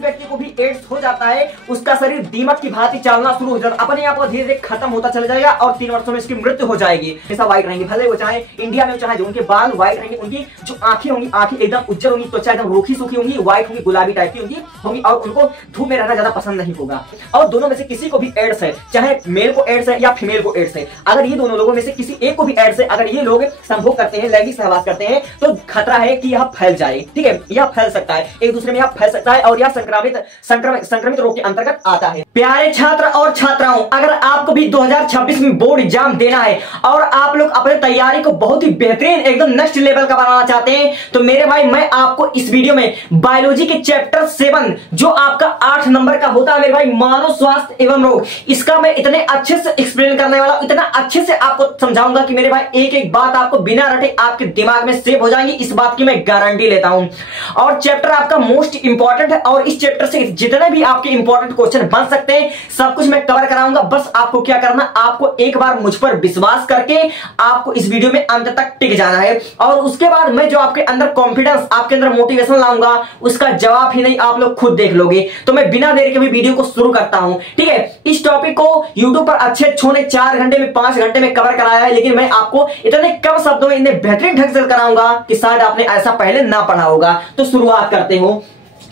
व्यक्ति को भी एड्स हो जाता है, उसका शरीर दीमक की भांति चलना शुरू हो जाता है, अपने आप को धीरे धीरे खत्म होता चला जाएगा और 3 वर्षों में इसकी मृत्यु हो जाएगी। ऐसा व्हाइट रहेंगे, भले वो चाहे इंडिया में चाहे, उनके बाल व्हाइट रहेंगे, उनकी जो आंखें होंगी, आंखें एकदम उज्जवल होंगी, त्वचा एकदम रूखी सूखी होंगी, व्हाइट होंगी, गुलाबी टाइप की होंगी और उनको धूप में रहना ज्यादा पसंद नहीं होगा। और दोनों में से किसी को भी एड्स है, चाहे मेल को एड्स है या फीमेल को एड्स है, अगर ये दोनों लोगों में से किसी एक को भी एड्स है, अगर ये लोग संभोग करते हैं, लैंगिक सहवास करते हैं, तो खतरा है कि यह फैल जाए। ठीक है, यह फैल सकता है, एक दूसरे में यह फैल सकता है और यह संक्रमित रोग के अंतर्गत आता है। प्यारे छात्र और छात्राओं, अगर आपको भी 2026 में बोर्ड एग्जाम देना है और आप लोग अपने तैयारी को बहुत ही बेहतरीन एकदम नेक्स्ट लेवल का बनाना चाहते हैं, तो मेरे भाई मैं आपको इस वीडियो में बायोलॉजी के चैप्टर 7 जो आपका 8 नंबर का होता है मेरे भाई, मानव स्वास्थ्य एवं रोग, इसका मैं इतने अच्छे से एक्सप्लेन करने वाला हूं, इतना अच्छे से आपको समझाऊंगा कि मेरे भाई एक एक बात आपको बिना रटे आपके दिमाग में सेव हो जाएंगी, इस बात की मैं गारंटी लेता हूं। और चैप्टर आपका मोस्ट इंपॉर्टेंट है और इस चैप्टर से जितने भी आपके इंपॉर्टेंट क्वेश्चन बन सकते हैं सब कुछ मैं कवर कराऊंगा। बस आपको क्या करना, आपको एक बार मुझ पर विश्वास करके आपको इस वीडियो में अंत तक टिक जाना है और उसके बाद मैं जो आपके अंदर कॉन्फिडेंस, आपके अंदर मोटिवेशन लाऊंगा, उसका जवाब ही नहीं आप लोग खुद देख लोगे। तो मैं बिना देर के भी वीडियो को शुरू करता हूं। ठीक है, इस टॉपिक को YouTube पर अच्छे छोने 4 घंटे में 5 घंटे में कवर कराया है, लेकिन मैं आपको इतने कम शब्दों में इतने बेहतरीन ढंग से कराऊंगा कि शायद आपने ऐसा पहले ना पढ़ा होगा। तो शुरुआत करते हो।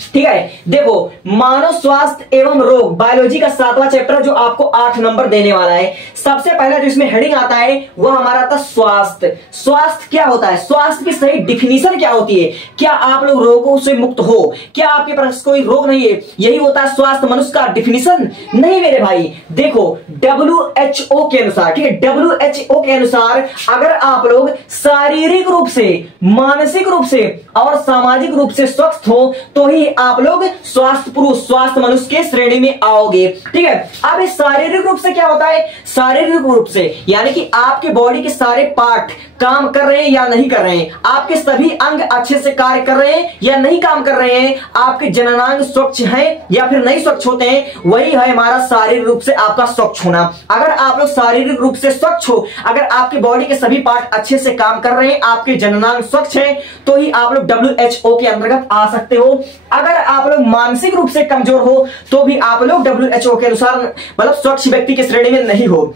ठीक है, देखो मानव स्वास्थ्य एवं रोग बायोलॉजी का 7वां चैप्टर जो आपको 8 नंबर देने वाला है। सबसे पहला जो इसमें हेडिंग आता है वह हमारा था स्वास्थ्य। स्वास्थ्य क्या होता है, स्वास्थ्य की सही डिफिनीशन क्या होती है, क्या आप लोग रोगों से मुक्त हो, क्या आपके पास कोई रोग नहीं है, यही होता है स्वास्थ्य। मनुष्य का डिफिनीशन नहीं मेरे भाई। देखो WHO के अनुसार, ठीक है, WHO के अनुसार अगर आप लोग शारीरिक रूप से, मानसिक रूप से और सामाजिक रूप से स्वस्थ हो तो ही आप लोग स्वास्थ्य पुरुष, स्वास्थ्य मनुष्य के श्रेणी में आओगे। ठीक है, अब इस शारीरिक रूप से क्या होता है, शारीरिक रूप से यानी कि आपके बॉडी के सारे पार्ट काम कर रहे हैं या नहीं कर रहे हैं, आपके सभी अंग अच्छे से कार्य कर रहे हैं या नहीं काम कर रहे हैं, आपके जननांग स्वच्छ हैं या फिर नहीं स्वच्छ होते हैं, वही है हमारा शारीरिक रूप से आपका स्वच्छ होना। अगर आप लोग शारीरिक रूप से स्वच्छ हो, अगर आपके बॉडी के सभी पार्ट अच्छे से काम कर रहे हैं, आपके जननांग स्वच्छ है, तो ही आप लोग WHO के अंतर्गत आ सकते हो। अगर आप लोग मानसिक रूप से कमजोर हो तो भी आप लोग WHO के अनुसार मतलब स्वच्छ व्यक्ति की श्रेणी में नहीं हो।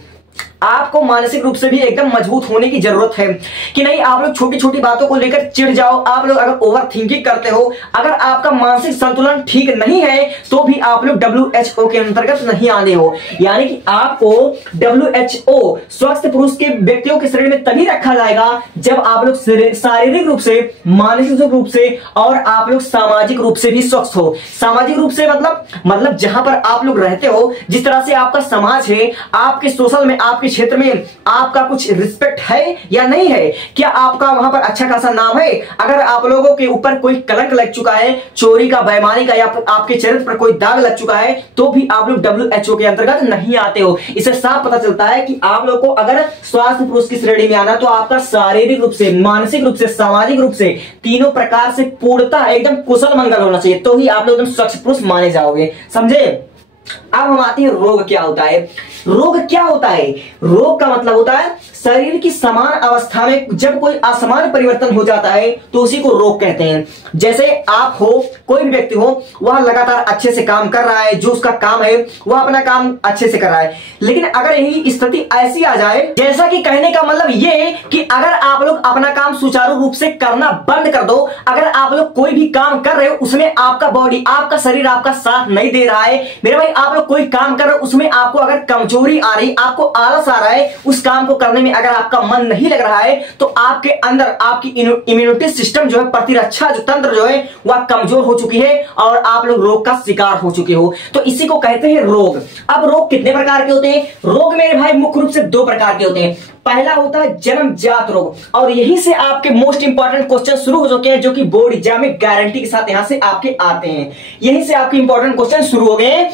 आपको मानसिक रूप से भी एकदम मजबूत होने की जरूरत है कि नहीं आप लोग छोटी छोटी बातों को लेकर चिढ़ जाओ, आप लोग अगर ओवर थिंकिंग करते हो, अगर आपका मानसिक संतुलन ठीक नहीं है तो भी आप लोग WHO के अंतर्गत नहीं आने हो। यानी कि आपको WHO स्वस्थ पुरुष के व्यक्तियों की श्रेणी में तभी रखा जाएगा जब आप लोग शारीरिक रूप से, मानसिक रूप से और आप लोग सामाजिक रूप से भी स्वस्थ हो। सामाजिक रूप से मतलब जहां पर आप लोग रहते हो, जिस तरह से आपका समाज है, आपके सोशल में, आपके क्षेत्र में आपका कुछ रिस्पेक्ट है या नहीं है, क्या आपका वहां पर अच्छा खासा नाम है। अगर आप लोगों के ऊपर कोई कलंक लग चुका है, चोरी का, बेईमानी का या आपके चरित्र पर कोई दाग लग चुका है, तो भी आप लोग WHO के अंतर्गत नहीं आते हो। इससे साफ पता चलता है कि आप लोगों को अगर स्वास्थ्य पुरुष की श्रेणी में आना तो आपका शारीरिक रूप से, मानसिक रूप से, सामाजिक रूप से तीनों प्रकार से पूर्णता एकदम कुशल मंगल होना चाहिए, तो ही आप लोग एकदम स्वच्छ पुरुष माने जाओगे। समझे। अब हम आते हैं रोग क्या होता है। रोग क्या होता है, रोग का मतलब होता है शरीर की समान अवस्था में जब कोई असमान परिवर्तन हो जाता है तो उसी को रोग कहते हैं। जैसे आप हो, कोई भी व्यक्ति हो, वह लगातार अच्छे से काम कर रहा है, जो उसका काम है वह अपना काम अच्छे से कर रहा है, लेकिन अगर यही स्थिति ऐसी आ जाए, जैसा कि कहने का मतलब ये कि अगर आप लोग अपना काम सुचारू रूप से करना बंद कर दो, अगर आप लोग कोई भी काम कर रहे हो उसमें आपका बॉडी, आपका शरीर आपका साथ नहीं दे रहा है, मेरे भाई आप लोग कोई काम कर रहे हो उसमें आपको अगर कमजोरी आ रही, आपको आलस आ रहा है, उस काम को करने में अगर आपका मन नहीं लग रहा है, तो आपके अंदर आपकी इम्यूनिटी सिस्टम जो है, प्रतिरक्षा जो तंत्र जो है वह कमजोर हो चुकी है और आप लोग रोग का शिकार हो चुके हो। तो इसी को कहते हैं रोग। अब रोग कितने प्रकार के होते हैं, रोग मेरे भाई मुख्य रूप से 2 प्रकार के होते हैं। पहला होता है जन्मजात रोग, और यहीं से आपके मोस्ट इंपॉर्टेंट क्वेश्चन शुरू हो चुके हैं जो कि बोर्ड एग्जाम में गारंटी के साथ यहां से आपके आते हैं। यहीं से आपके इंपॉर्टेंट क्वेश्चन शुरू हो गए हैं।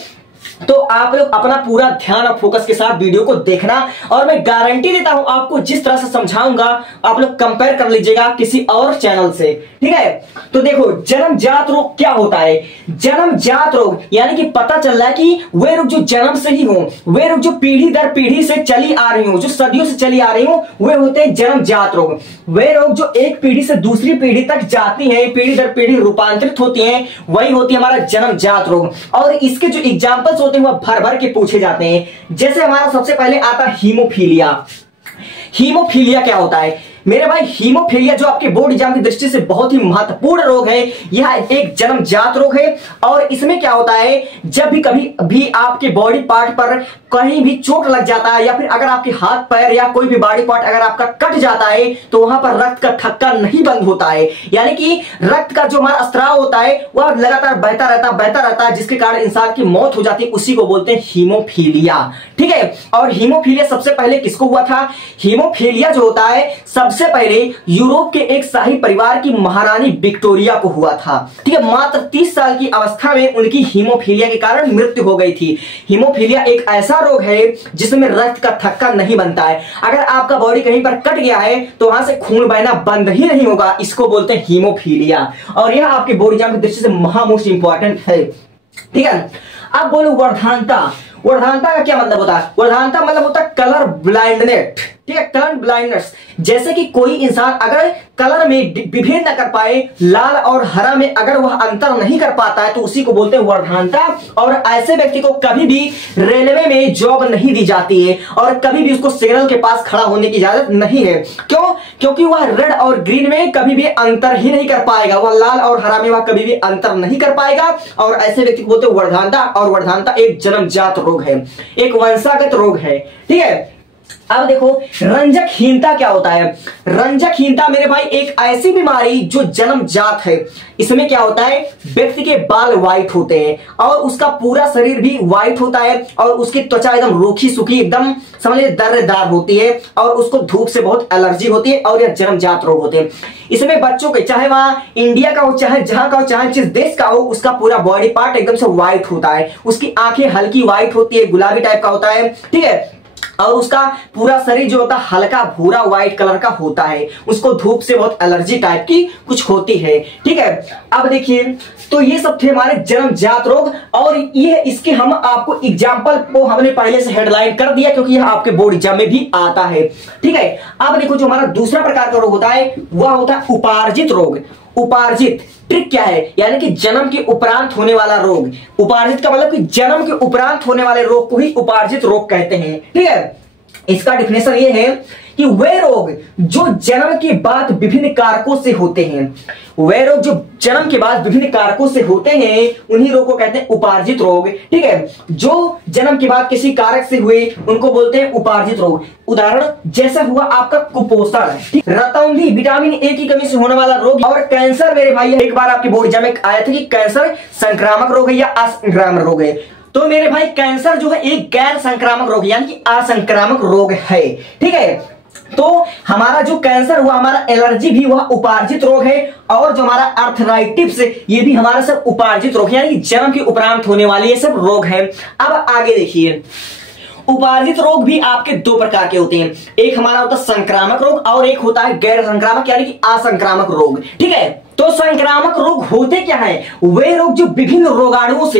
तो आप लोग अपना पूरा ध्यान और फोकस के साथ वीडियो को देखना, और मैं गारंटी देता हूं आपको जिस तरह से समझाऊंगा आप लोग कंपेयर कर लीजिएगा किसी और चैनल से, ठीक है। तो देखो जन्मजात रोग क्या होता है। जन्मजात रोग यानी कि पता चल रहा है कि वे रोग जो जन्म से ही हो, वे रोग जो पीढ़ी दर पीढ़ी से चली आ रही हो, जो सदियों से चली आ रही हो, वे होते हैं जन्मजात रोग। वे रोग जो एक पीढ़ी से दूसरी पीढ़ी तक जाती है, पीढ़ी दर पीढ़ी रूपांतरित होती है, वही होती है हमारा जन्मजात रोग। और इसके जो एग्जाम्पल्स होते हैं वह भर भर के पूछे जाते हैं। जैसे हमारा सबसे पहले आता है हीमोफीलिया। हीमोफीलिया क्या होता है मेरे भाई? हीमोफीलिया जो आपके बोर्ड एग्जाम की दृष्टि से बहुत ही महत्वपूर्ण रोग है, यह एक जन्मजात रोग है। और इसमें क्या होता है, जब भी कभी भी आपके बॉडी पार्ट पर कहीं भी चोट लग जाता है, या फिर अगर आपके हाथ पैर या कोई भी बॉडी पार्ट अगर आपका कट जाता है, तो वहां पर रक्त का थक्का नहीं बंद होता है, यानी कि रक्त का जो हमारा स्त्राव होता है वह लगातार बहता रहता है, जिसके कारण इंसान की मौत हो जाती है। उसी को बोलते हैं हीमोफीलिया, ठीक है। और हीमोफीलिया सबसे पहले किसको हुआ था? हीमोफीलिया जो होता है सबसे पहले यूरोप के एक शाही परिवार की महारानी विक्टोरिया को हुआ था, ठीक है। मात्र 30 साल की अवस्था में उनकी हीमोफीलिया के कारण मृत्यु हो गई थी। हीमोफीलिया एक ऐसा रोग है जिसमें रक्त का थक्का नहीं बनता है। अगर आपका बॉडी कहीं पर कट गया है तो वहां से खून बहना बंद ही नहीं होगा, इसको बोलते हैं हीमोफीलिया। और यह आपके बोर्ड एग्जाम की दृष्टि से मोस्ट इंपॉर्टेंट है, ठीक है। अब बोलो वर्धानता। वर्धानता का क्या मतलब होता है? वर्धानता मतलब होता है कलर ब्लाइंडनेस, ठीक है, कलर ब्लाइंडनेस। जैसे कि कोई इंसान अगर कलर में विभेद न कर पाए, लाल और हरा में अगर वह अंतर नहीं कर पाता है, तो उसी को बोलते हैं वर्धानता। और ऐसे व्यक्ति को कभी भी रेलवे में जॉब नहीं दी जाती है, और कभी भी उसको सिग्नल के पास खड़ा होने की इजाजत नहीं है। क्यों? क्योंकि वह रेड और ग्रीन में कभी भी अंतर ही नहीं कर पाएगा, वह लाल और हरा में वह कभी भी अंतर नहीं कर पाएगा। और ऐसे व्यक्ति को बोलते हैं वर्धानता। और वर्धानता एक जन्मजात रोग है, एक वंशागत रोग है, ठीक है। अब देखो रंजकहीनता क्या होता है। रंजकहीनता मेरे भाई एक ऐसी बीमारी जो जन्मजात है। इसमें क्या होता है, व्यक्ति के बाल व्हाइट होते हैं और उसका पूरा शरीर भी व्हाइट होता है, और उसकी त्वचा एकदम रूखी सूखी एकदम समझिए दर्रेदार होती है, और उसको धूप से बहुत एलर्जी होती है, और यह जन्मजात रोग होते हैं। इसमें बच्चों के, चाहे वहां इंडिया का हो, चाहे जहां का हो, चाहे जिस देश का हो, उसका पूरा बॉडी पार्ट एकदम से व्हाइट होता है। उसकी आंखें हल्की व्हाइट होती है, गुलाबी टाइप का होता है, ठीक है। और उसका पूरा शरीर जो होता है हल्का भूरा व्हाइट कलर का होता है। उसको धूप से बहुत एलर्जी टाइप की कुछ होती है, ठीक है। अब देखिए, तो ये सब थे हमारे जन्मजात रोग, और ये इसके हम आपको एग्जाम्पल को हमने पहले से हेडलाइन कर दिया, क्योंकि यह आपके बोर्ड एग्जाम में भी आता है, ठीक है। अब देखो जो हमारा दूसरा प्रकार का रोग होता है वह होता है उपार्जित रोग। उपार्जित ट्रिक क्या है, यानी कि जन्म के उपरांत होने वाला रोग। उपार्जित का मतलब कि जन्म के उपरांत होने वाले रोग को ही उपार्जित रोग कहते हैं, ठीक है। इसका डिफिनेशन ये है कि वे रोग जो जन्म के बाद विभिन्न कारकों से होते हैं, वे रोग जो जन्म के बाद विभिन्न कारकों से होते हैं, उन्हीं रोग को कहते हैं उपार्जित रोग, ठीक है। जो जन्म के बाद किसी कारक से हुए उनको बोलते हैं उपार्जित रोग। उदाहरण जैसा हुआ आपका कुपोषण, रतौंधी, विटामिन ए की कमी से होने वाला रोग, और कैंसर। मेरे भाई एक बार आपके बोर्ड एग्जाम में आया था कि कैंसर संक्रामक रोग है या असंक्रामक रोग है। तो मेरे भाई कैंसर जो है एक गैर संक्रामक रोग यानी कि असंक्रामक रोग है, ठीक है। तो हमारा जो कैंसर हुआ, हमारा एलर्जी भी वह उपार्जित रोग है, और जो हमारा आर्थराइटिस ये भी हमारा सब उपार्जित रोग है, यानी कि जन्म के उपरांत होने वाले ये सब रोग हैं। अब आगे देखिए, उपार्जित रोग भी आपके दो प्रकार के होते हैं। एक हमारा होता है संक्रामक रोग, और एक होता है गैर संक्रामक यानी कि असंक्रामक रोग, ठीक है। तो संक्रामक रोग होते क्या है? वे रोग जो विभिन्न रोगाणुओं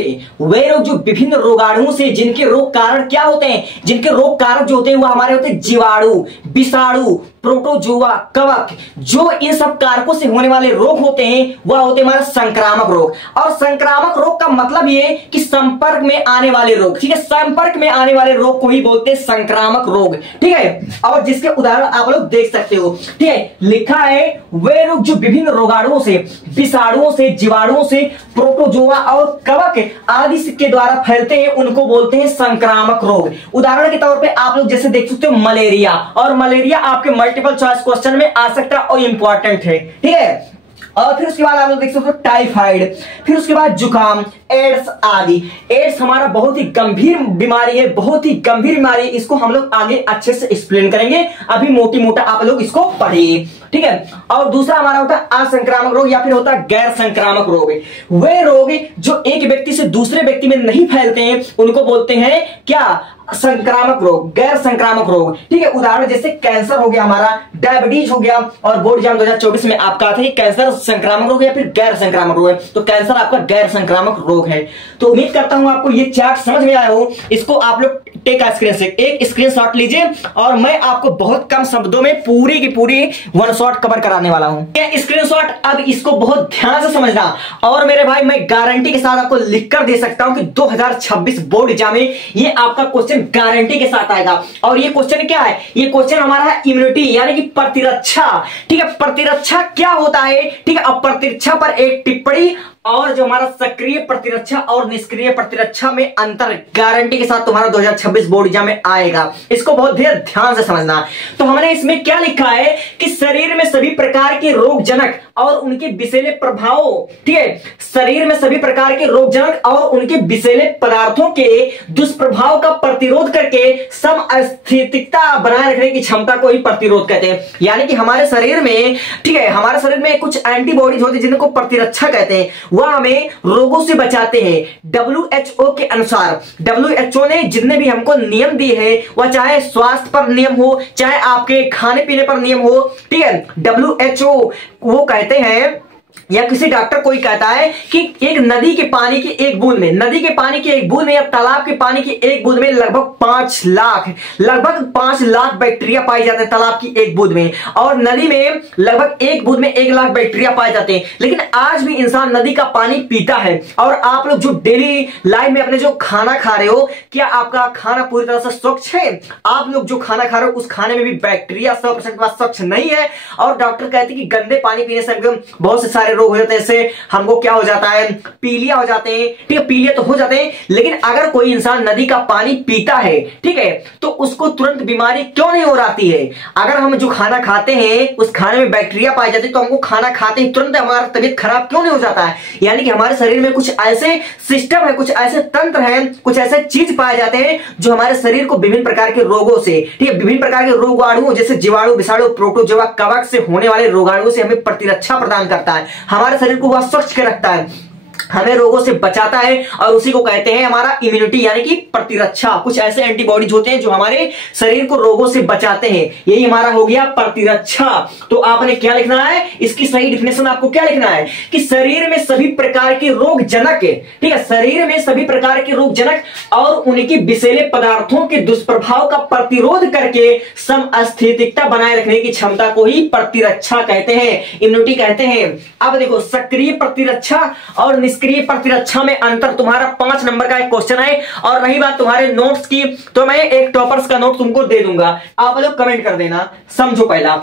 से जिनके रोग कारक क्या होते हैं, जिनके रोग कारक जो होते हैं वह हमारे होते हैं जीवाणु, विषाणु, प्रोटोजोआ, कवक। जो इन सब कारकों से होने वाले रोग होते हैं वह होते हैं हमारा संक्रामक रोग। और संक्रामक रोग का मतलब ये कि संपर्क में आने वाले रोग, ठीक है। संपर्क में आने वाले रोग को ही बोलते हैं संक्रामक रोग, ठीक है। और जिसके उदाहरण आप लोग देख सकते हो, ठीक है। लिखा है वे रोग जो विभिन्न रोगाणुओं से, विषाणुओं से, जीवाणुओं से, प्रोटोजोआ और कवक आदि के द्वारा फैलते हैं, उनको बोलते हैं संक्रामक रोग। उदाहरण के तौर पे आप लोग जैसे देख सकते हो मलेरिया, और मलेरिया आपके मल्टीपल चॉइस क्वेश्चन में आ सकता है और इंपॉर्टेंट है, ठीक है। और फिर उसके बाद आप लोग देख सकते हो टाइफाइड, फिर उसके बाद जुकाम, एड्स आदि। एड्स हमारा बहुत ही गंभीर बीमारी है, बहुत ही गंभीर बीमारी है, इसको हम लोग आगे अच्छे से एक्सप्लेन करेंगे, अभी मोटी मोटा आप लोग इसको पढ़िए, ठीक है। और दूसरा हमारा होता है असंक्रामक रोग या फिर होता है गैर संक्रामक रोग। वे रोग जो एक व्यक्ति से दूसरे व्यक्ति में नहीं फैलते हैं उनको बोलते हैं क्या? संक्रामक रोग, गैर संक्रामक रोग, ठीक है। उदाहरण जैसे कैंसर हो गया, हमारा डायबिटीज हो गया, और बोर्ड एग्जाम 2024 में आपका था कि कैंसर संक्रामक रोग या फिर गैर संक्रामक रोग है, तो कैंसर आपका गैर संक्रामक रोग है। तो उम्मीद करता हूं आपको ये चार्ट समझ में आया हो। इसको आप लोग टेक एक स्क्रीनशॉट लीजिए और मैं आपको बहुत कम शब्दों में पूरी की पूरी वन शॉट कवर कराने वाला हूं। ये स्क्रीनशॉट अब इसको बहुत ध्यान से समझना, और मेरे भाई मैं गारंटी के साथ आपको लिखकर दे सकता हूं कि 2026 बोर्ड एग्जाम में ये आपका क्वेश्चन गारंटी के साथ आएगा। और ये क्वेश्चन क्या है? ये क्वेश्चन हमारा है इम्यूनिटी यानी कि प्रतिरक्षा, ठीक है। प्रतिरक्षा क्या होता है, ठीक है। अब प्रतिरक्षा पर एक टिप्पणी और जो हमारा सक्रिय प्रतिरक्षा और निष्क्रिय प्रतिरक्षा में अंतर गारंटी के साथ तुम्हारा 2026 बोर्ड एग्जाम में आएगा। इसको बहुत ध्यान से समझना। तो हमने इसमें क्या लिखा है कि शरीर में सभी प्रकार के रोगजनक और उनके विषैले प्रभाव, ठीक है। शरीर में सभी प्रकार के रोगजनक और उनके विषैले पदार्थों के दुष्प्रभाव का प्रतिरोध करके समअस्थितिकता बनाए रखने की क्षमता को ही प्रतिरोध कहते हैं। यानी कि हमारे शरीर में, ठीक है, हमारे शरीर में कुछ एंटीबॉडीज होती है जिनको प्रतिरक्षा कहते हैं, वह हमें रोगों से बचाते हैं। WHO के अनुसार, WHO ने जितने भी हमको नियम दिए हैं, वह चाहे स्वास्थ्य पर नियम हो, चाहे आपके खाने पीने पर नियम हो, ठीक है। WHO वो कहते हैं या किसी डॉक्टर कोई कहता है कि एक नदी के पानी की एक बूंद में, नदी के पानी की एक बूंद में या तालाब के पानी की एक बूंद में लगभग 5 लाख बैक्टीरिया पाए जाते हैं तालाब की एक बूंद में, और नदी में लगभग एक बूंद में 1 लाख बैक्टीरिया पाए जाते हैं। लेकिन आज भी इंसान नदी का पानी पीता है। और आप लोग जो डेली लाइफ में अपने जो खाना खा रहे हो, क्या आपका खाना पूरी तरह से स्वच्छ है? आप लोग जो खाना खा रहे हो उस खाने में भी बैक्टीरिया 100% स्वच्छ नहीं है। और डॉक्टर कहते हैं कि गंदे पानी पीने से बहुत से सारे रोग हो जाते हैं, जैसे हमको क्या हो जाता है, पीलिया हो जाते हैं, ठीक है। पीलिया तो हो जाते हैं, लेकिन अगर कोई इंसान नदी का पानी पीता है, ठीक है, तो उसको तुरंत बीमारी क्यों नहीं हो जाती है? अगर हम जो खाना खाते हैं उस खाने में बैक्टीरिया पाए जाते हैं, तो हमको खाना खाते ही तुरंत हमारा तबीयत खराब क्यों नहीं हो जाता है? यानी कि हमारे शरीर में कुछ ऐसे सिस्टम है, कुछ ऐसे तंत्र हैं, कुछ ऐसे चीज पाए जाते हैं जो हमारे शरीर को विभिन्न प्रकार के रोगों से, ठीक है, विभिन्न प्रकार के रोगाणुओं जैसे जीवाणु, विषाणु, प्रोटोजोआ, कवक से होने वाले रोगाणुओं से हमें प्रतिरक्षा प्रदान करता है। हमारे शरीर को वह स्वच्छ के रखता है, हमें रोगों से बचाता है, और उसी को कहते हैं हमारा इम्यूनिटी यानी कि प्रतिरक्षा। कुछ ऐसे एंटीबॉडीज होते हैं जो हमारे शरीर को रोगों से बचाते हैं, यही हमारा हो गया प्रतिरक्षा। तो आपने क्या लिखना है, इसकी सही डिफिनेशन आपको क्या लिखना है कि शरीर में सभी प्रकार के रोगजनक, ठीक है, शरीर में सभी प्रकार के रोगजनक और उनके विषैले पदार्थों के दुष्प्रभाव का प्रतिरोध करके समअस्थितिकता बनाए रखने की क्षमता को ही प्रतिरक्षा कहते हैं, इम्यूनिटी कहते हैं। अब देखो, सक्रिय प्रतिरक्षा और निष्क्रिय प्रतिरक्षा में अंतर तुम्हारा 5 नंबर का एक क्वेश्चन है। और रही बात तुम्हारे नोट्स की, तो मैं एक टॉपर्स का नोट तुमको दे दूंगा, आप लोग कमेंट कर देना। समझो पहला,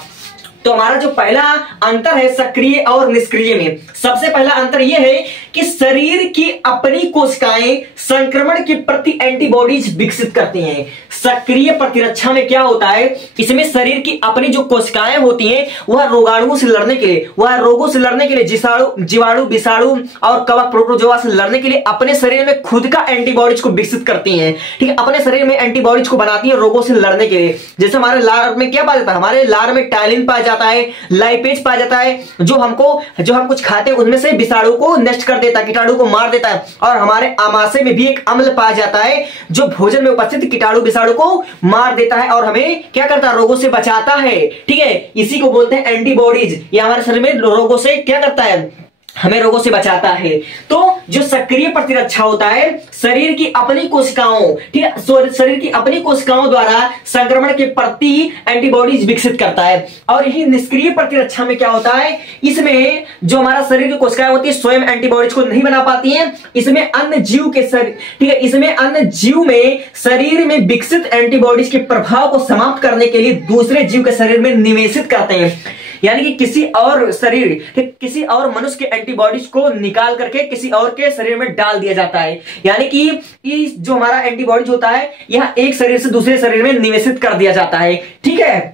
तो हमारा जो पहला अंतर है सक्रिय और निष्क्रिय में, सबसे पहला अंतर यह है कि शरीर की अपनी कोशिकाएं संक्रमण के प्रति एंटीबॉडीज विकसित करती हैं। सक्रिय प्रतिरक्षा में क्या होता है, इसमें शरीर की अपनी जो कोशिकाएं होती हैं वह रोगाणुओं से लड़ने के लिए, वह रोगों से लड़ने के लिए, जीवाणु, विषाणु और कवक, प्रोटोजोआ से लड़ने के लिए अपने शरीर में खुद का एंटीबॉडीज को विकसित करती हैं, ठीक है। अपने शरीर में एंटीबॉडीज को बनाती है रोगों से लड़ने के लिए। जैसे हमारे लार में क्या पाया जाता है, हमारे लार में टाइलिन पाया जाता है, लाइपेज पाया जाता है, जो हम कुछ खाते हैं उसमें से विषाणु को नष्ट कर देता है, कीटाणु को मार देता है। और हमारे आमाशय में भी एक अम्ल पाया जाता है जो भोजन में उपस्थित कीटाणु विषाणु को मार देता है और हमें क्या करता है, रोगों से बचाता है, ठीक है। इसी को बोलते हैं एंटीबॉडीज। ये हमारे शरीर में रोगों से क्या करता है, हमें रोगों से बचाता है। तो जो सक्रिय प्रतिरक्षा होता है, शरीर की अपनी कोशिकाओं, ठीक है, शरीर की अपनी कोशिकाओं द्वारा संक्रमण के प्रति एंटीबॉडीज विकसित करता है। और यही निष्क्रिय प्रतिरक्षा में क्या होता है, इसमें जो हमारा शरीर की कोशिकाएं होती है स्वयं एंटीबॉडीज को नहीं बना पाती हैं, इसमें अन्य जीव के शरीर, ठीक है, इसमें अन्य जीव में शरीर में विकसित एंटीबॉडीज के प्रभाव को समाप्त करने के लिए दूसरे जीव के शरीर में निवेशित करते हैं। यानी कि किसी और शरीर, किसी और मनुष्य के एंटीबॉडीज को निकाल करके किसी और के शरीर में डाल दिया जाता है। यानी कि जो हमारा एंटीबॉडीज होता है यह एक शरीर से दूसरे शरीर में निवेशित कर दिया जाता है, ठीक है।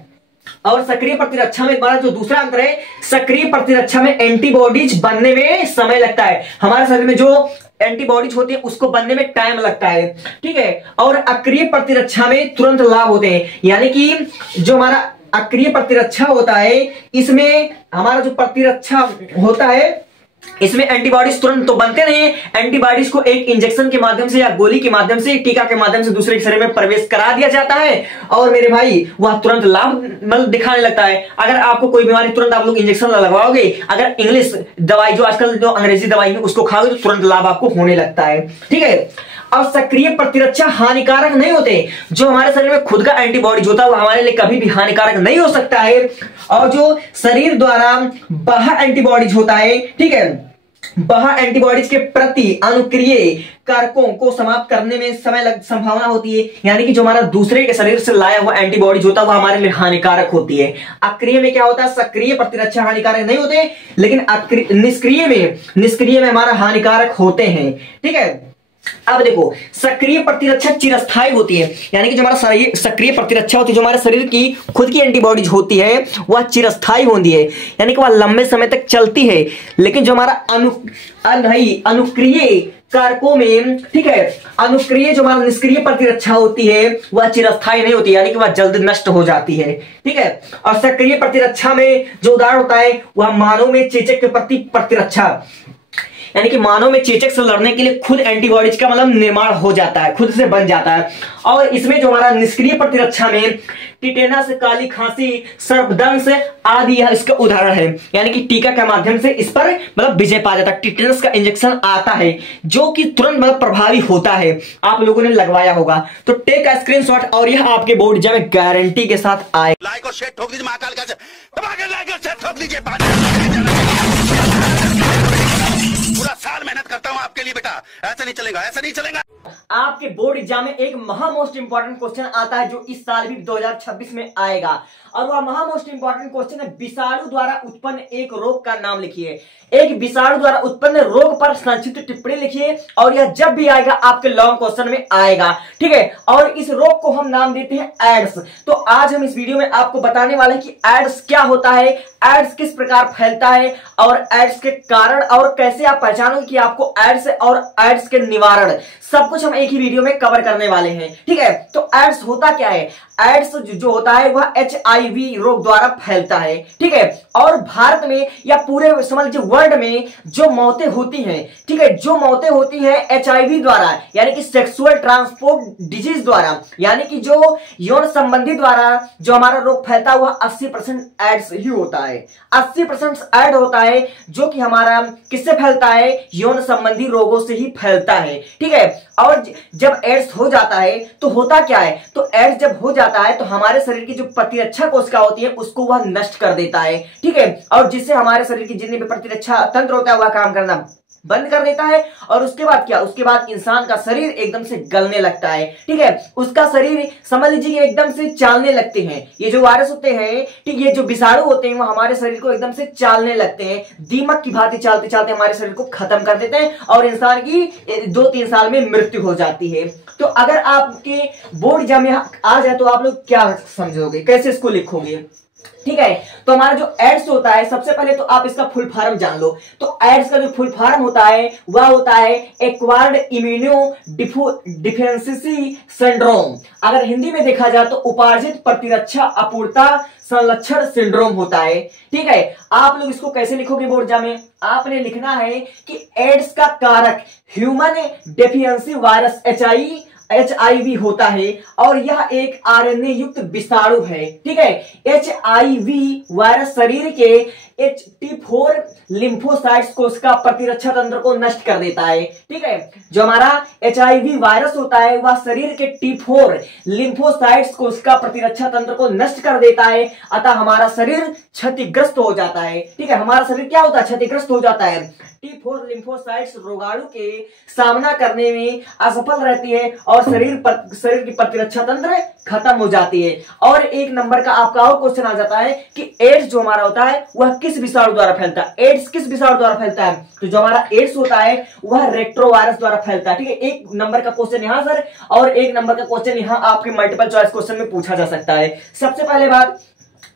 और सक्रिय प्रतिरक्षा में हमारा जो दूसरा अंतर है, सक्रिय प्रतिरक्षा में एंटीबॉडीज बनने में समय लगता है। हमारे शरीर में जो एंटीबॉडीज होती है उसको बनने में टाइम लगता है, ठीक है। और अक्रिय प्रतिरक्षा में तुरंत लाभ होते हैं, यानी कि जो हमारा अक्रिय प्रतिरक्षा होता है इसमें हमारा जो प्रतिरक्षा होता है इसमें एंटीबॉडीज तुरंत तो बनते नहीं, एंटीबॉडीज को एक इंजेक्शन के माध्यम से या गोली के माध्यम से, टीका के माध्यम से दूसरे के शरीर में प्रवेश करा दिया जाता है और मेरे भाई वह तुरंत लाभ मतलब दिखाने लगता है। अगर आपको कोई बीमारी तुरंत आप लोग इंजेक्शन लगवाओगे, अगर इंग्लिश दवाई जो आजकल जो अंग्रेजी दवाई है उसको खाओगे तो तुरंत लाभ आपको होने लगता है, ठीक है। और सक्रिय प्रतिरक्षा हानिकारक नहीं होते, जो हमारे शरीर में खुद का एंटीबॉडीज होता है वो हमारे लिए कभी भी हानिकारक नहीं हो सकता है। और जो शरीर द्वारा बाहर एंटीबॉडीज होता है, ठीक है, बाहर एंटीबॉडीज के प्रति अनुक्रिय कारकों को समाप्त करने में संभावना होती है, यानी कि जो हमारा दूसरे के शरीर से लाया हुआ एंटीबॉडीज होता है वो हमारे लिए हानिकारक होती है। अक्रिय में क्या होता है, सक्रिय प्रतिरक्षा हानिकारक नहीं होते, लेकिन निष्क्रिय में हमारा हानिकारक होते हैं, ठीक है। अब देखो, सक्रिय प्रतिरक्षा चिरस्थायी होती है, यानी कि जो हमारा सक्रिय प्रतिरक्षा होती है, जो हमारे शरीर की खुद की एंटीबॉडीज होती है वह चिरस्थायी होती है, यानी कि वह लंबे समय तक चलती है। लेकिन जो हमारा अनुक्रिय कारकों में, ठीक है, अनुक्रिय जो हमारा निष्क्रिय प्रतिरक्षा होती है वह चिरस्थायी नहीं होती, यानी कि वह जल्द नष्ट हो जाती है, ठीक है। और सक्रिय प्रतिरक्षा में जो उदाहरण होता है वह मानव में चेचक के प्रति प्रतिरक्षा, यानी कि मानव में चेचक से लड़ने के लिए खुद एंटीबॉडीज का मतलब निर्माण हो जाता है, खुद से बन जाता है। और इसमें जो हमारा निष्क्रिय प्रतिरक्षा में टिटेनस, काली खांसी, सर्पदंश आदि यह इसका उदाहरण है, यानी कि टीका के माध्यम से इस पर मतलब विजय पा जाता है। टिटेनस का इंजेक्शन आता है जो कि तुरंत मतलब प्रभावी होता है, आप लोगों ने लगवाया होगा, तो टेक का स्क्रीनशॉट और यह आपके बोर्ड एग्जाम में गारंटी के साथ आए। लाइक और शेयर ठोक दीजिए, महाकाल का लाइक और शेयर ठोक दीजिए। पूरा साल मेहनत करता हूं आपके लिए बेटा, ऐसा नहीं चलेगा, ऐसा नहीं चलेगा। आपके बोर्ड एग्जाम में एक महा मोस्ट इंपॉर्टेंट क्वेश्चन आता है जो इस साल भी 2026 में आएगा, और वह महा मोस्ट इंपॉर्टेंट क्वेश्चन है विषाणु द्वारा उत्पन्न एक रोग का नाम लिखिए। एक विषाणु द्वारा उत्पन्न रोग पर संक्षिप्त टिप्पणी लिखिए, और यह जब भी आएगा आपके लॉन्ग क्वेश्चन में आएगा, ठीक है। और इस रोग को हम नाम देते हैं एड्स। तो आज हम इस वीडियो में आपको बताने वाले हैं कि एड्स क्या होता है, एड्स किस प्रकार फैलता है, और एड्स के कारण और कैसे आप पहचानोगे कि आपको एड्स और एड्स के निवारण, सब कुछ हम एक ही वीडियो में कवर करने वाले हैं, ठीक है। तो एड्स होता क्या है, एड्स जो होता है वह HIV रोग द्वारा फैलता है, ठीक है। और भारत में या पूरे समझ लीजिए वर्ल्ड में जो मौतें होती हैं, ठीक है, जो मौतें होती हैं HIV द्वारा, यानी कि सेक्सुअल ट्रांसपोर्ट डिजीज द्वारा, यानी कि जो यौन संबंधी द्वारा जो हमारा रोग फैलता है वह 80% एड्स ही होता है। 80% एड होता है जो कि हमारा किससे फैलता है, यौन संबंधी रोगों से ही फैलता है, ठीक है। और जब एड्स हो जाता है तो होता क्या है, तो एड्स जब हो जाता है तो हमारे शरीर की जो प्रतिरक्षा कोशिका होती है उसको वह नष्ट कर देता है, ठीक है। और जिससे हमारे शरीर की जितने भी प्रतिरक्षा तंत्र होता है वह काम करना बंद कर देता है। और उसके बाद क्या, उसके बाद इंसान का शरीर एकदम से गलने लगता है, ठीक है। उसका शरीर समझ लीजिए एकदम से चालने लगते हैं। ये जो वायरस होते हैं, ठीक, ये जो विषाणु होते हैं वो हमारे शरीर को एकदम से चालने लगते हैं, दीमक की भांति चलते चलते हमारे शरीर को खत्म कर देते हैं और इंसान की 2-3 साल में मृत्यु हो जाती है। तो अगर आपके बोर्ड एग्जाम में आ जाए तो आप लोग क्या समझोगे, कैसे इसको लिखोगे, ठीक है। तो हमारा जो एड्स होता है, सबसे पहले तो आप इसका फुल फॉर्म जान लो। तो एड्स का जो फुल फॉर्म होता है वह होता है एक्वायर्ड इम्यूनो डिफिशिएंसी सिंड्रोम। अगर हिंदी में देखा जाए तो उपार्जित प्रतिरक्षा अपूर्णता संलक्षण सिंड्रोम होता है, ठीक है। आप लोग इसको कैसे लिखोगे बोर्ड एग्जाम में, आपने लिखना है कि एड्स का कारक ह्यूमन डेफिशिएंसी वायरस HIV होता है और यह एक RNA युक्त विषाणु है, ठीक है। HIV वायरस शरीर के T4 लिम्फोसाइट्स कोशिका प्रतिरक्षा तंत्र को नष्ट कर देता है, ठीक है। जो हमारा HIV वायरस होता है वह शरीर के T4 लिम्फोसाइट्स कोशिका प्रतिरक्षा तंत्र को नष्ट कर देता है, अतः हमारा शरीर क्षतिग्रस्त हो जाता है, ठीक है। हमारा शरीर क्या होता है, क्षतिग्रस्त हो जाता है। T4 लिम्फोसाइट्स रोगाणु के सामना करने में असफल रहती है और शरीर की प्रतिरक्षा तंत्र खत्म हो जाती है। और एक नंबर का आपका और क्वेश्चन आ जाता है कि एड्स जो हमारा होता है वह किस विषाणु द्वारा फैलता है, एड्स किस विषाणु द्वारा फैलता है, तो जो हमारा एड्स होता है वह रेट्रोवायरस द्वारा फैलता है, ठीक है। एक नंबर का क्वेश्चन यहां सर और एक नंबर का क्वेश्चन यहां आपके मल्टीपल चॉइस क्वेश्चन में पूछा जा सकता है। सबसे पहले बात,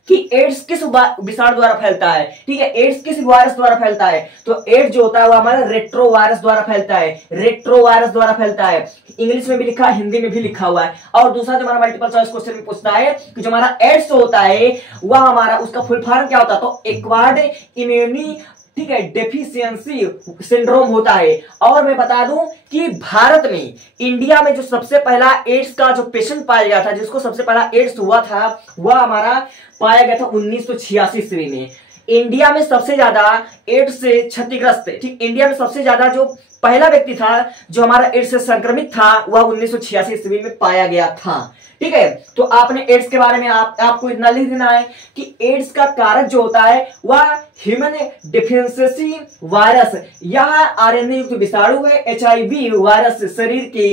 कि एड्स किस विषाणु द्वारा फैलता है। ठीक है, एड्स किस वायरस द्वारा फैलता है, तो एड्स जो होता है वो हमारा रेट्रो वायरस द्वारा फैलता है, रेट्रो वायरस द्वारा फैलता है। इंग्लिश में भी लिखा है, हिंदी में भी लिखा हुआ है। और दूसरा जो हमारा मल्टीपल चॉइस क्वेश्चन में पूछता है कि जो हमारा एड्स होता है वह हमारा उसका फुल फॉर्म क्या होता है, तो एक्वायर्ड इम्यूनी, ठीक है, डेफिशिएंसी सिंड्रोम होता है। और मैं बता दूं कि भारत में, इंडिया में जो सबसे पहला एड्स का जो पेशेंट पाया गया था, जिसको सबसे पहला एड्स हुआ था, वह हमारा पाया गया था 1986 ईस्वी में। इंडिया में सबसे ज्यादा एड्स से क्षतिग्रस्त, ठीक, इंडिया में सबसे ज्यादा जो पहला व्यक्ति था जो हमारा एड्स से संक्रमित था वह 1986 ईस्वी में पाया गया था। ठीक है, तो आपने एड्स के बारे में आपको इतना लिख देना है कि एड्स का कारक जो होता है वह ह्यूमन डेफिशिएंसी वायरस, यह आरएनए युक्त विषाणु है। एचआईवी वायरस शरीर के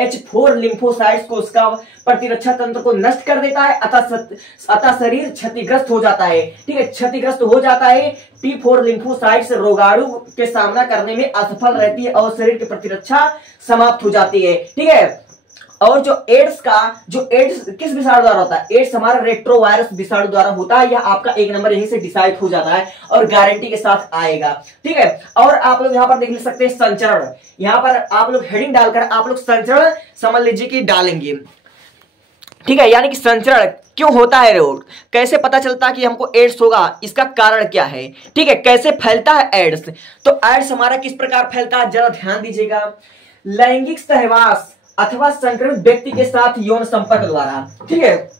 H4 लिम्फोसाइट्स को, उसका प्रतिरक्षा तंत्र को नष्ट कर देता है, अतः शरीर क्षतिग्रस्त हो जाता है। ठीक है, क्षतिग्रस्त हो जाता है। T4 लिम्फोसाइट्स रोगाणु के सामना करने में असफल रहती है और शरीर की प्रतिरक्षा समाप्त हो जाती है। ठीक है, और जो एड्स किस विषाणु द्वारा होता है, एड्स हमारा रेट्रो वायरस विषाणु द्वारा होता है। यह आपका एक नंबर यहीं से डिसाइड हो जाता है और गारंटी के साथ आएगा। ठीक है, और आप लोग यहां पर देख सकते हैं संचरण, यहां पर आप लोग हेडिंग डालकर आप लोग संचरण समझ लीजिए कि डालेंगे। ठीक है, यानी कि संचरण क्यों होता है रोग, कैसे पता चलता है कि हमको एड्स होगा, इसका कारण क्या है। ठीक है, कैसे फैलता है एड्स, तो एड्स हमारा किस प्रकार फैलता है जरा ध्यान दीजिएगा। लैंगिक सहवास अथवा संक्रमित व्यक्ति के साथ यौन संपर्क द्वारा। ठीक है,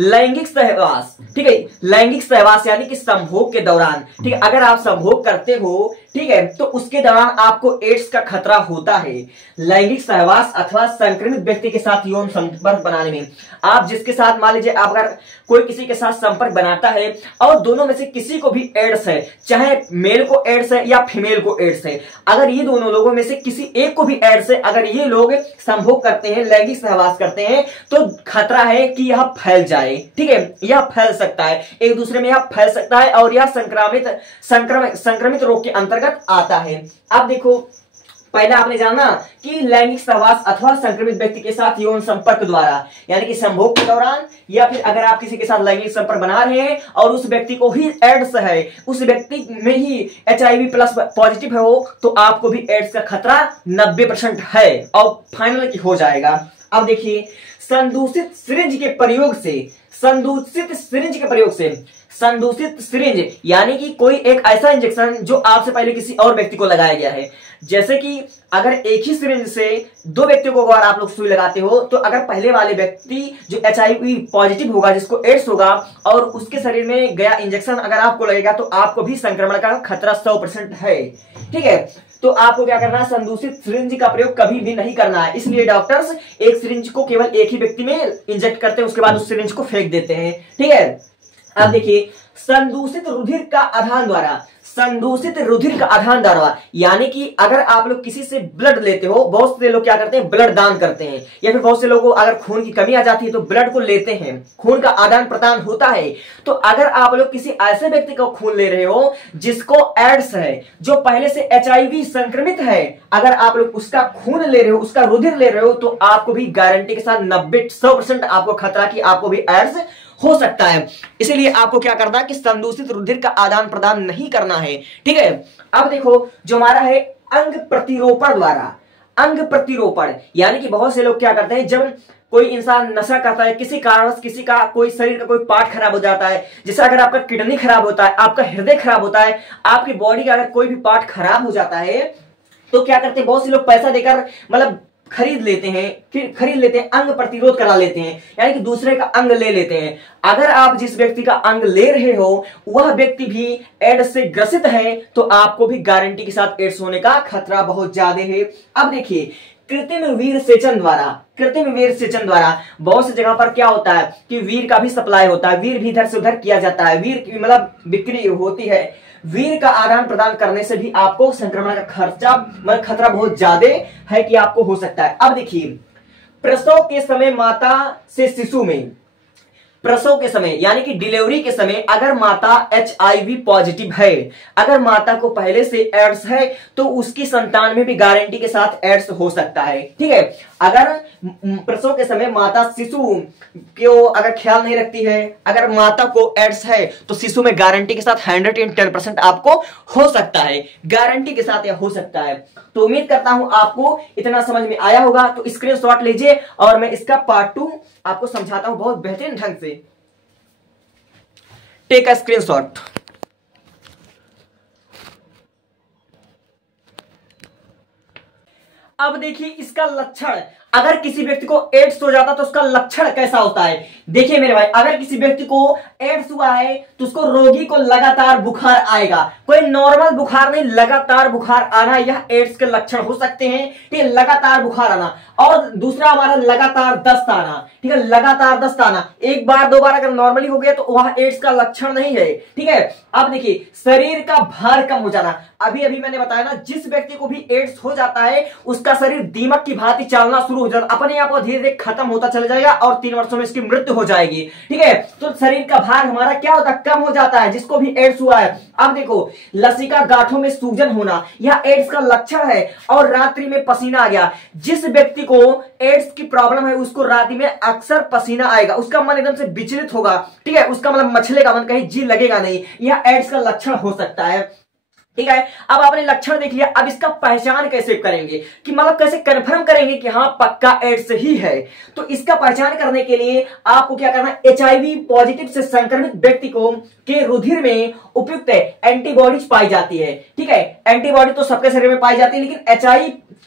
लैंगिक सहवास, ठीक है, लैंगिक सहवास यानी कि संभोग के दौरान, ठीक है, अगर आप संभोग करते हो, ठीक है, तो उसके दौरान आपको एड्स का खतरा होता है। लैंगिक सहवास अथवा संक्रमित व्यक्ति के साथ यौन संपर्क बनाने में, आप जिसके साथ, मान लीजिए आप अगर कोई किसी के साथ संपर्क बनाता है और दोनों में से किसी को भी एड्स है, चाहे मेल को एड्स है या फीमेल को एड्स है, अगर ये दोनों लोगों में से किसी एक को भी एड्स है, अगर ये लोग संभोग करते हैं, लैंगिक सहवास करते हैं, तो खतरा है कि यह फैल जाए। ठीक है, यह फैल सकता है, एक दूसरे में यह फैल सकता है और यह संक्रमित रोग के अंतर्गत आता है। अब देखो, पहला आपने जाना कि लैंगिक सहवास अथवा संक्रमित व्यक्ति के साथ यौन संपर्क द्वारा, यानी कि संभोग के दौरान, या फिर अगर आप किसी के साथ लैंगिक संपर्क बना रहे हैं और उस व्यक्ति को ही एड्स है, उस व्यक्ति में ही HIV प्लस पॉजिटिव हो, तो आपको भी एड्स का खतरा 90% है और फाइनल हो जाएगा। अब देखिए, संदूषित सिरिंज के प्रयोग से, संदूषित सिरिंज यानी कि कोई एक ऐसा इंजेक्शन जो आपसे पहले किसी और व्यक्ति को लगाया गया है। जैसे कि अगर एक ही सिरिंज से दो व्यक्तियों को अगर आप लोग सुई लगाते हो, तो अगर पहले वाले व्यक्ति जो HIV पॉजिटिव होगा, जिसको एड्स होगा, और उसके शरीर में गया इंजेक्शन अगर आपको लगेगा, तो आपको भी संक्रमण का खतरा 100% है। ठीक है, तो आपको क्या करना है, संदूषित सिरिंज का प्रयोग कभी भी नहीं करना है। इसलिए डॉक्टर्स एक सिरिंज को केवल एक ही व्यक्ति में इंजेक्ट करते हैं, उसके बाद उस सिरिंज को फेंक देते हैं। ठीक है, अब देखिए, संदूषित रुधिर का आधान द्वारा, संदूषित रुधिर का आधान द्वारा यानी कि अगर आप लोग किसी से ब्लड लेते हो, बहुत से लोग क्या करते हैं, ब्लड दान करते हैं, या फिर बहुत से लोगों को अगर खून की कमी आ जाती है तो ब्लड को लेते हैं, खून का आदान प्रदान होता है। तो अगर आप लोग किसी ऐसे व्यक्ति का खून ले रहे हो जिसको एड्स है, जो पहले से HIV संक्रमित है, अगर आप लोग उसका खून ले रहे हो, उसका रुधिर ले रहे हो, तो आपको भी गारंटी के साथ 90-100% आपको खतरा कि आपको भी एड्स हो सकता है। इसीलिए आपको क्या करना है कि संदूषित रुधिर का आदान प्रदान नहीं करना है। ठीक है, अब देखो, जो हमारा है अंग प्रतिरोपण द्वारा, अंग प्रतिरोपण यानी कि बहुत से लोग क्या करते हैं, जब कोई इंसान नशा करता है, किसी कारणवश किसी का कोई शरीर का कोई पार्ट खराब हो जाता है, जैसे अगर आपका किडनी खराब होता है, आपका हृदय खराब होता है, आपकी बॉडी का अगर कोई भी पार्ट खराब हो जाता है, तो क्या करते हैं, बहुत से लोग पैसा देकर मतलब खरीद लेते हैं, अंग प्रतिरोध करा लेते हैं, यानी कि दूसरे का अंग ले लेते हैं। अगर आप जिस व्यक्ति का अंग ले रहे हो वह व्यक्ति भी एड्स से ग्रसित है, तो आपको भी गारंटी के साथ एड्स होने का खतरा बहुत ज्यादा है। अब देखिए, कृत्रिम वीर सेचन द्वारा बहुत सी जगह पर क्या होता है कि वीर का भी सप्लाई होता है, वीर भी इधर से उधर किया जाता है, वीर की मतलब बिक्री होती है। वीर का आदान प्रदान करने से भी आपको संक्रमण का खतरा बहुत ज्यादा है कि आपको हो सकता है। अब देखिए, प्रसव के समय माता से शिशु में प्रसव के समय यानी कि डिलीवरी के समय अगर माता HIV पॉजिटिव है, अगर माता को पहले से एड्स है, तो उसकी संतान में भी गारंटी के साथ एड्स हो सकता है। ठीक है, अगर प्रसव के समय माता शिशु को अगर ख्याल नहीं रखती है, अगर माता को एड्स है, तो शिशु में गारंटी के साथ 110% आपको हो सकता है, गारंटी के साथ यह हो सकता है। तो उम्मीद करता हूं आपको इतना समझ में आया होगा। तो स्क्रीनशॉट लीजिए और मैं इसका पार्ट 2 आपको समझाता हूं बहुत बेहतरीन ढंग से। Take a screenshot. अब देखिए इसका लक्षण, अगर किसी व्यक्ति को एड्स हो जाता तो उसका लक्षण कैसा होता है। देखिए मेरे भाई, अगर किसी व्यक्ति को एड्स हुआ है तो उसको रोगी को लगातार बुखार आएगा, कोई नॉर्मल बुखार नहीं, लगातार बुखार आना, यह एड्स के लक्षण हो सकते हैं। ठीक है, लगातार बुखार आना। और दूसरा हमारा लगातार दस्त आना। ठीक है, लगातार दस्त आना, एक बार दो बार अगर नॉर्मली हो गया तो वह एड्स का लक्षण नहीं है। ठीक है, अब देखिए शरीर का भार कम हो जाना। अभी अभी मैंने बताया ना, जिस व्यक्ति को भी एड्स हो जाता है उसका शरीर दीमक की भांति चलना शुरू हो जाता, अपने आप धीरे धीरे खत्म होता चला जाएगा और 3 वर्षों में इसकी मृत्यु हो जाएगी। ठीक है, तो शरीर का भार हमारा क्या होता है, कम हो जाता है, जिसको भी एड्स हुआ है। अब देखो लसिका गांठों में सूजन होना, यह एड्स का लक्षण है। और रात्रि में पसीना आ गया, जिस व्यक्ति को एड्स की प्रॉब्लम है उसको रात्रि में अक्सर पसीना आएगा, उसका मन एकदम से विचलित होगा। ठीक है, उसका मतलब मछलेगा मन, कहीं जी लगेगा नहीं, यह एड्स का लक्षण हो सकता है। ठीक है, अब आपने लक्षण देख लिया, अब इसका पहचान कैसे करेंगे, कि मतलब कैसे कंफर्म करेंगे कि हाँ पक्का एड्स ही है। तो इसका पहचान करने के लिए आपको क्या करना है, HIV पॉजिटिव से संक्रमित व्यक्ति को के रुधिर में उपयुक्त एंटीबॉडीज पाई जाती है। ठीक है, एंटीबॉडी तो सबके शरीर में पाई जाती है, लेकिन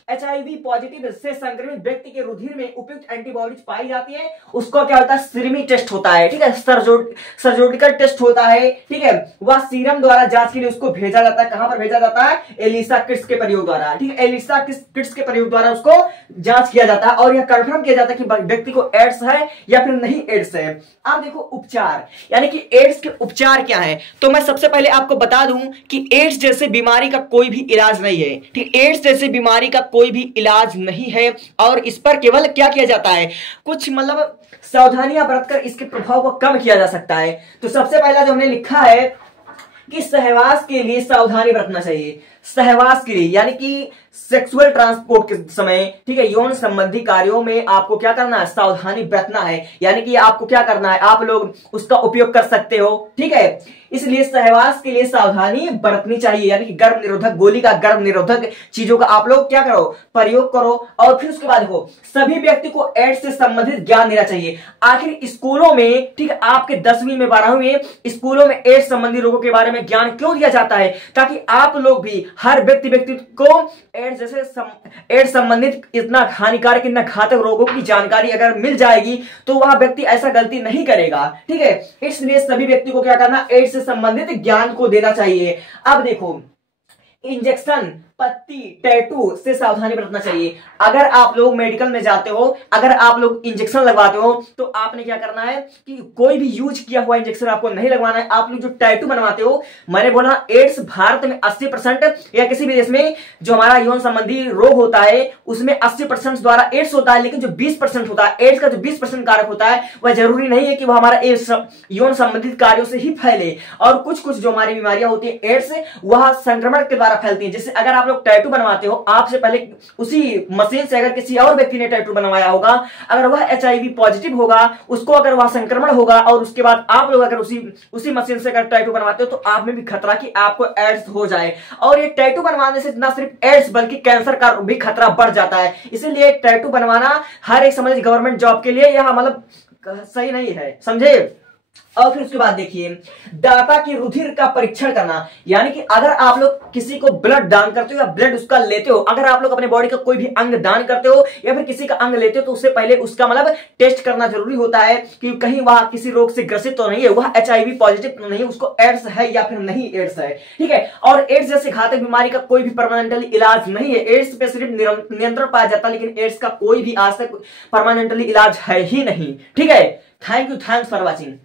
HIV पॉजिटिव से संक्रमित व्यक्ति के रुधिर में उपयुक्त एंटीबॉडीज पाई जाती है, उसको क्या होता है, सीरमी टेस्ट होता है। ठीक है, सर्जोटिकल टेस्ट होता है। ठीक है, वह सीरम द्वारा जांच के लिए उसको भेजा जाता है। कहां पर भेजा जाता है, एलिसा किट्स के प्रयोग द्वारा। ठीक है, एलिसा किट्स के प्रयोग द्वारा उसको जांच किया जाता है और यह कंफर्म किया जाता है कि व्यक्ति को एड्स है या फिर नहीं एड्स है। अब देखो उपचार, यानी कि एड्स के उपचार क्या है। तो मैं सबसे पहले आपको बता दूं कि एड्स जैसे बीमारी का कोई भी इलाज नहीं है। ठीक, एड्स जैसे बीमारी का कोई भी इलाज नहीं है और इस पर केवल क्या किया जाता है, कुछ मतलब सावधानियां बरतकर इसके प्रभाव को कम किया जा सकता है। तो सबसे पहला जो हमने लिखा है कि सहवास के लिए सावधानी बरतना चाहिए। सहवास के लिए यानी कि सेक्सुअल ट्रांसपोर्ट के समय, ठीक है, यौन संबंधी कार्यों में आपको क्या करना है, सावधानी बरतना है। यानी कि आपको क्या करना है, आप लोग उसका उपयोग कर सकते हो। ठीक है, इसलिए सहवास के लिए सावधानी बरतनी चाहिए, यानी कि गर्भ निरोधक गोली का, गर्भ निरोधक चीजों का आप लोग क्या करो, प्रयोग करो। और फिर उसके बाद देखो सभी व्यक्ति को एड्स से संबंधित ज्ञान देना चाहिए। आखिर स्कूलों में, ठीक है, आपके 10वीं में 12वीं में स्कूलों में एड्स संबंधी रोगों के बारे में ज्ञान क्यों दिया जाता है, ताकि आप लोग भी, हर व्यक्ति को एड्स जैसे एड्स संबंधित इतना हानिकारक, इतना घातक रोगों की जानकारी अगर मिल जाएगी तो वह व्यक्ति ऐसा गलती नहीं करेगा। ठीक है, इसलिए सभी व्यक्ति को क्या करना, एड्स से संबंधित ज्ञान को देना चाहिए। अब देखो इंजेक्शन, पत्ती, टैटू से सावधानी बरतना चाहिए। अगर आप लोग मेडिकल में जाते हो, अगर आप लोग इंजेक्शन लगवाते हो तो आपने क्या करना है कि कोई भी यूज किया हुआ इंजेक्शन आपको नहीं लगवाना है। आप लोग जो टैटू बनवाते हो, मैंने बोला एड्स भारत में 80% या किसी भी देश में जो हमारा यौन संबंधी रोग होता है उसमें 80% द्वारा एड्स होता है, लेकिन जो 20% होता है, एड्स का जो 20% कारक होता है, वह जरूरी नहीं है कि वह हमारा यौन संबंधित कार्यों से ही फैले। और कुछ कुछ जो हमारी बीमारियां होती है एड्स, वह संक्रमण के द्वारा फैलती है। जैसे अगर आप लोग टैटू बनवाते हो, आपसे पहले उसी मशीन से अगर किसी और व्यक्ति ने टैटू बनवाया होगा, अगर वह HIV पॉजिटिव होगा, उसको अगर वह संक्रमण होगा और उसके बाद आप लोग अगर उसी मशीन से अगर टैटू बनवाते हो तो आप में भी खतरा कि आपको एड्स हो जाए। और ये टैटू बनवाने से ना सिर्फ एड्स बल्कि कैंसर का भी खतरा बढ़ जाता है। इसीलिए टैटू बनवाना हर एक समझ गवर्नमेंट जॉब के लिए यह मतलब सही नहीं है, समझे। और फिर उसके बाद देखिए दाता की रुधिर का परीक्षण करना, यानी कि अगर आप लोग किसी को ब्लड दान करते हो या ब्लड उसका लेते हो, अगर आप लोग अपने बॉडी का कोई भी अंग दान करते हो या फिर किसी का अंग लेते हो तो उससे पहले उसका मतलब टेस्ट करना जरूरी होता है कि कहीं वह किसी रोग से ग्रसित तो नहीं है, वह HIV पॉजिटिव तो नहीं है, उसको एड्स है या फिर नहीं एड्स है। ठीक है, और एड्स जैसे घातक बीमारी का कोई भी परमानेंटली इलाज नहीं है। एड्स पे सिर्फ नियंत्रण पाया जाता है, लेकिन एड्स का कोई भी आज तक परमानेंटली इलाज है ही नहीं। ठीक है, thank you, thanks for watching.